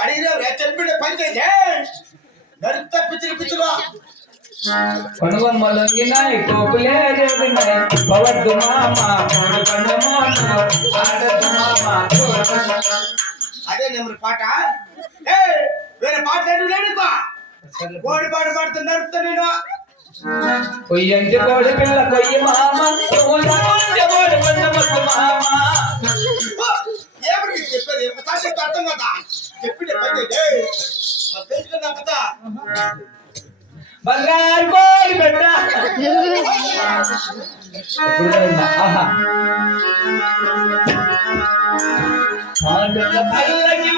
అడిగినా చెప్పిన పని చేసే నరుత పిచ్చిలు కొనుగొమ్మలొంగినాయి కోపులే రేగినాయి పవద్దు మామ అదే నెంబర్ పాట వేరే పాట లేదు కోడి పాట పాడుతూ నడుపుతా నేను కొయ్యంటి కోడి పిల్ల కొయ్యి మామ కోడి పండు మామ ఏమని చెప్పేది ఒకసారి చెప్తే అర్థం కదా చెప్పిన పని తెలుసుకున్నా కదా బంగారు కోడి పెట్ట పల్లకి